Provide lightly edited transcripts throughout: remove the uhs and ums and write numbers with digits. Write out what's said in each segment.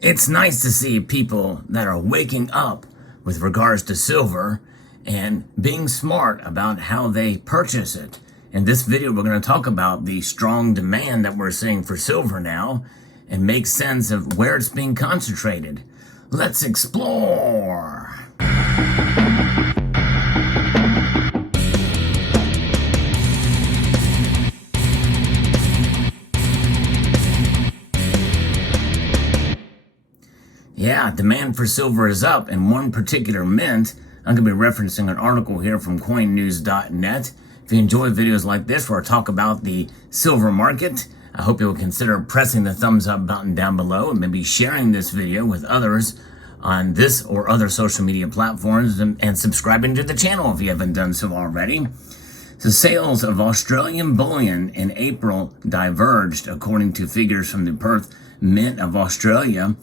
It's nice to see people that are waking up with regards to silver and being smart about how they purchase it. In this video, we're going to talk about the strong demand that we're seeing for silver now and make sense of where it's being concentrated. Let's explore. Yeah, demand for silver is up, and one particular mint, I'm going to be referencing an article here from coinnews.net. If you enjoy videos like this where I talk about the silver market, I hope you'll consider pressing the thumbs up button down below and maybe sharing this video with others on this or other social media platforms and subscribing to the channel if you haven't done so already. So sales of Australian bullion in April diverged according to figures from the Perth Mint of Australia.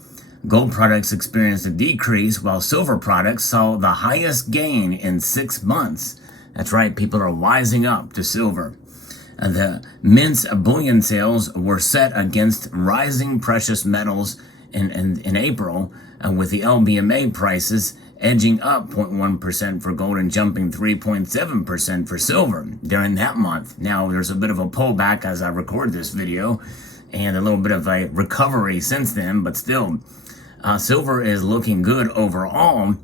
Gold products experienced a decrease while silver products saw the highest gain in 6 months. That's right, people are wising up to silver. The Mint's bullion sales were set against rising precious metals in April, with the LBMA prices edging up 0.1% for gold and jumping 3.7% for silver during that month. Now, there's a bit of a pullback as I record this video and a little bit of a recovery since then, but still, silver is looking good overall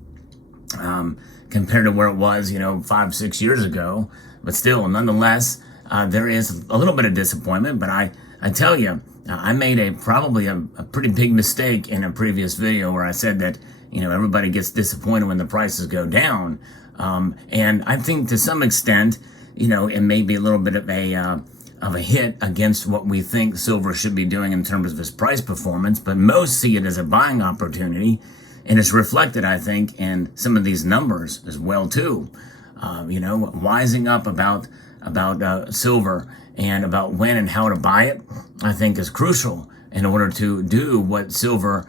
compared to where it was, 5-6 years ago. But still, nonetheless, there is a little bit of disappointment. But I tell you, I made probably a pretty big mistake in a previous video where I said that, everybody gets disappointed when the prices go down. And I think to some extent, it may be a little bit of a hit against what we think silver should be doing in terms of its price performance, but most see it as a buying opportunity, and it's reflected, I think, in some of these numbers as well too. Wising up about silver and about when and how to buy it, I think is crucial in order to do what silver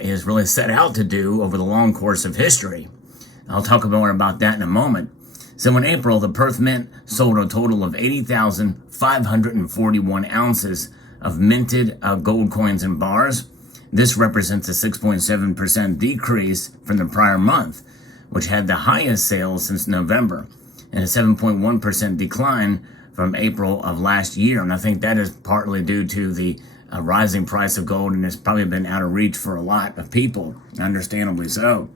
is really set out to do over the long course of history. I'll talk more about that in a moment. So in April, the Perth Mint sold a total of 80,541 ounces of minted gold coins and bars. This represents a 6.7% decrease from the prior month, which had the highest sales since November, and a 7.1% decline from April of last year. And I think that is partly due to the rising price of gold, and it's probably been out of reach for a lot of people, understandably so.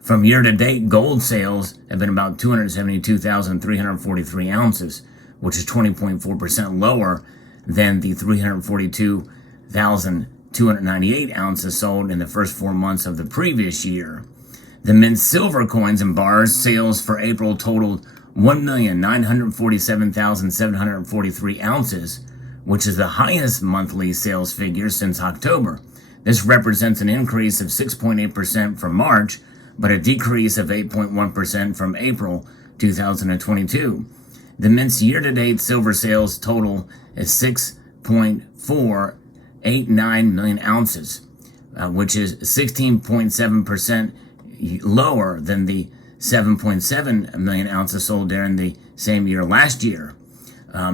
From year-to-date, gold sales have been about 272,343 ounces, which is 20.4% lower than the 342,298 ounces sold in the first 4 months of the previous year. The Mint silver coins and bars sales for April totaled 1,947,743 ounces, which is the highest monthly sales figure since October. This represents an increase of 6.8% from March, but a decrease of 8.1% from April 2022. The Mint's year-to-date silver sales total is 6.489 million ounces, which is 16.7% lower than the 7.7 million ounces sold during the same year last year.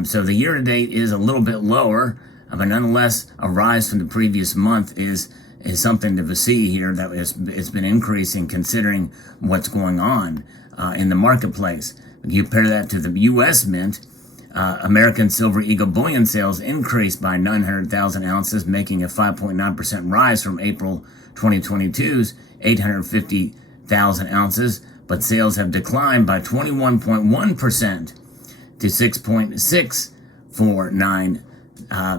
So the year-to-date is a little bit lower, but nonetheless, a rise from the previous month is something to see here that it's been increasing considering what's going on in the marketplace. You compare that to the U.S. Mint, American Silver Eagle bullion sales increased by 900,000 ounces, making a 5.9% rise from April 2022's 850,000 ounces, but sales have declined by 21.1% to 6.649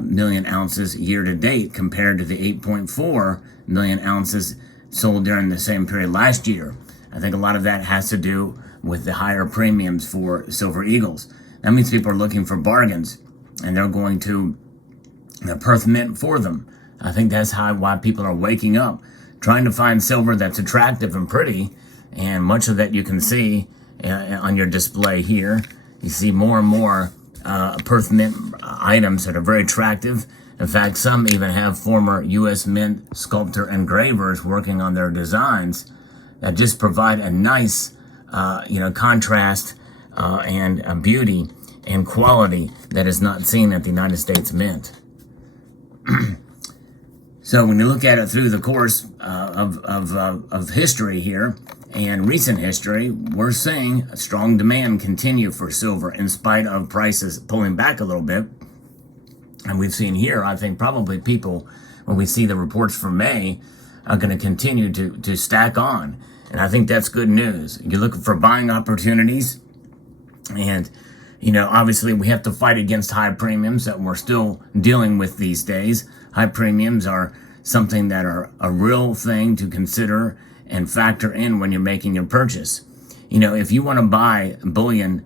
million ounces year to date compared to the 8.4 million ounces sold during the same period last year. I think a lot of that has to do with the higher premiums for Silver Eagles. That means people are looking for bargains, and they're going to the Perth Mint for them. I think that's why people are waking up, trying to find silver that's attractive and pretty, and much of that you can see on your display here. You see more and more Perth Mint items that are very attractive. In fact, some even have former U.S. Mint sculptor engravers working on their designs that just provide a nice, contrast and beauty and quality that is not seen at the United States Mint. So when you look at it through the course of history here and recent history, we're seeing a strong demand continue for silver in spite of prices pulling back a little bit. And we've seen here, I think probably people, when we see the reports for May, are going to continue to stack on. And I think that's good news. You're looking for buying opportunities. And, you know, obviously we have to fight against high premiums that we're still dealing with these days. High premiums are something that are a real thing to consider and factor in when you're making your purchase. You know, if you want to buy bullion,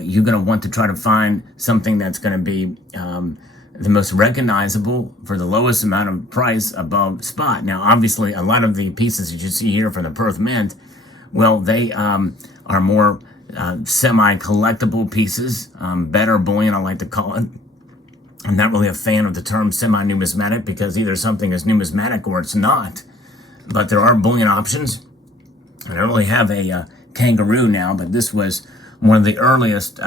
you're going to want to try to find something that's going to be the most recognizable for the lowest amount of price above spot. Now, obviously, a lot of the pieces that you see here from the Perth Mint, well, they are more semi-collectible pieces, better bullion, I like to call it. I'm not really a fan of the term semi-numismatic because either something is numismatic or it's not. But there are bullion options. I don't really have a kangaroo now, but this was one of the earliest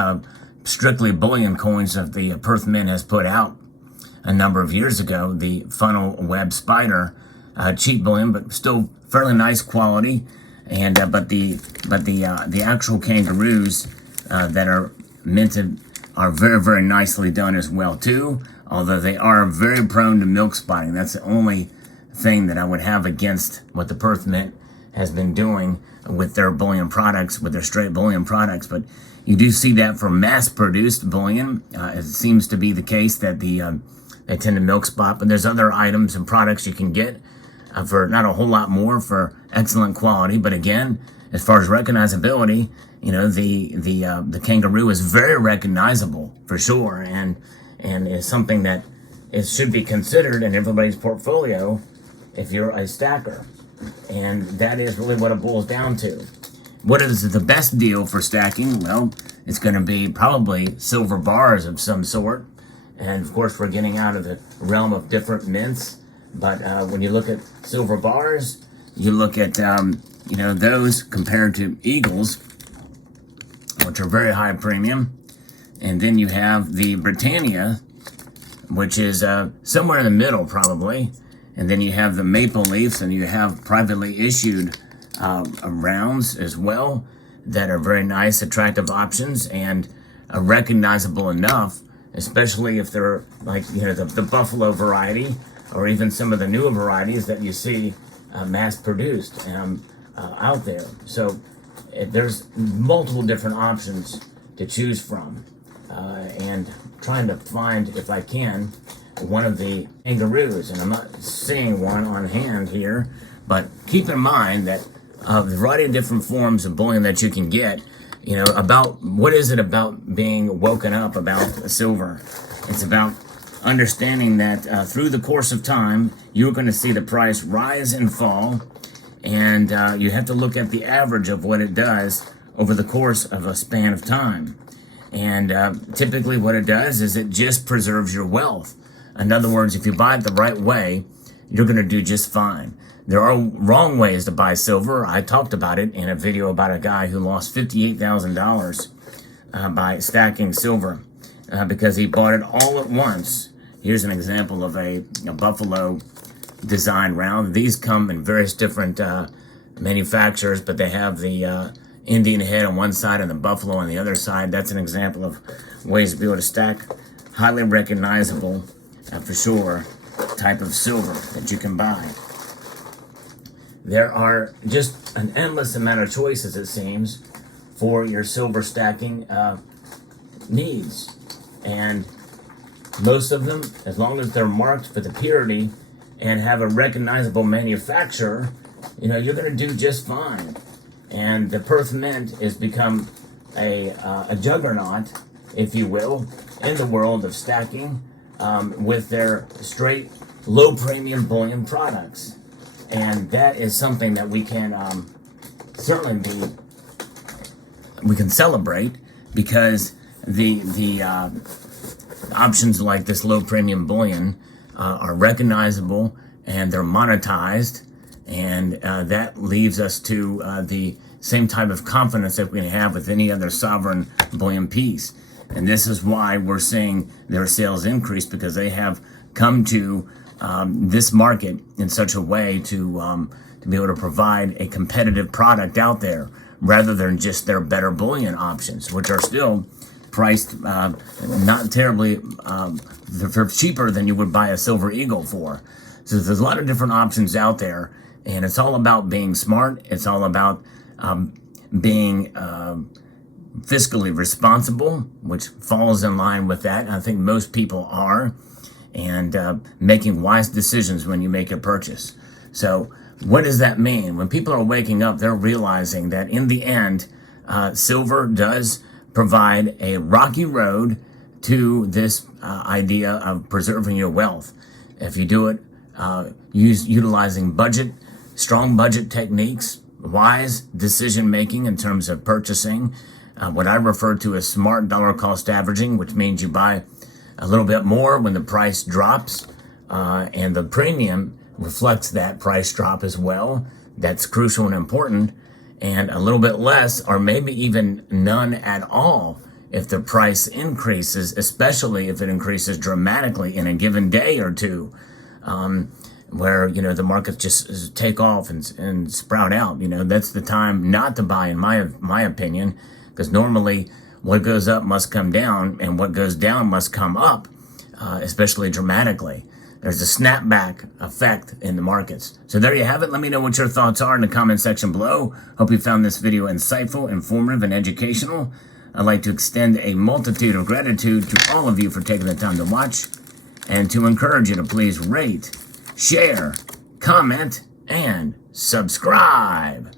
strictly bullion coins that the Perth Mint has put out a number of years ago. The funnel web spider, cheap bullion, but still fairly nice quality. And but the actual kangaroos that are minted are very, very nicely done as well too. Although they are very prone to milk spotting. That's the only thing that I would have against what the Perth Mint has been doing with their bullion products, with their straight bullion products. But you do see that for mass-produced bullion. It seems to be the case that they tend to milk spot. But there's other items and products you can get for not a whole lot more for excellent quality. But again, as far as recognizability, you know, the kangaroo is very recognizable for sure, and is something that it should be considered in everybody's portfolio if you're a stacker. And that is really what it boils down to. What is the best deal for stacking? Well, it's going to be probably silver bars of some sort. And of course, we're getting out of the realm of different mints. But when you look at silver bars, you look at, you know, those compared to eagles, which are very high premium. And then you have the Britannia, which is somewhere in the middle probably. And then you have the maple leafs, and you have privately issued rounds as well that are very nice, attractive options and recognizable enough, especially if they're like, you know, the Buffalo variety or even some of the newer varieties that you see mass produced out there. So there's multiple different options to choose from, and trying to find, if I can, one of the kangaroos, and I'm not seeing one on hand here, but keep in mind that the variety of different forms of bullion that you can get, you know, about what is it about being woken up about silver? It's about understanding that through the course of time, you're going to see the price rise and fall, and you have to look at the average of what it does over the course of a span of time. And typically what it does is it just preserves your wealth. In other words, if you buy it the right way, you're going to do just fine. There are wrong ways to buy silver. I talked about it in a video about a guy who lost $58,000 by stacking silver because he bought it all at once. Here's an example of a Buffalo design round. These come in various different manufacturers, but they have the Indian head on one side and the buffalo on the other side. That's an example of ways to be able to stack highly recognizable, for sure, type of silver that you can buy. There are just an endless amount of choices, it seems, for your silver stacking needs. And most of them, as long as they're marked for the purity and have a recognizable manufacturer, you know, you're going to do just fine. And the Perth Mint has become a juggernaut, if you will, in the world of stacking with their straight low premium bullion products. And that is something that we can certainly we can celebrate, because the options like this low premium bullion are recognizable and they're monetized, and that leaves us to the same type of confidence that we can have with any other sovereign bullion piece. And this is why we're seeing their sales increase, because they have come to this market in such a way to be able to provide a competitive product out there rather than just their better bullion options, which are still priced not terribly for cheaper than you would buy a Silver Eagle for. So there's a lot of different options out there, and it's all about being smart. It's all about being fiscally responsible, which falls in line with that. And I think most people are, and making wise decisions when you make a purchase. So what does that mean? When people are waking up, they're realizing that in the end, silver does provide a rocky road to this idea of preserving your wealth. If you do it utilizing strong budget techniques, wise decision making in terms of purchasing, what I refer to as smart dollar cost averaging, which means you buy a little bit more when the price drops, and the premium reflects that price drop as well. That's crucial and important. And a little bit less, or maybe even none at all, if the price increases, especially if it increases dramatically in a given day or two, where, the markets just take off and sprout out. That's the time not to buy, in my opinion, because normally what goes up must come down, and what goes down must come up, especially dramatically. There's a snapback effect in the markets. So there you have it. Let me know what your thoughts are in the comment section below. Hope you found this video insightful, informative, and educational. I'd like to extend a multitude of gratitude to all of you for taking the time to watch, and to encourage you to please rate, share, comment, and subscribe.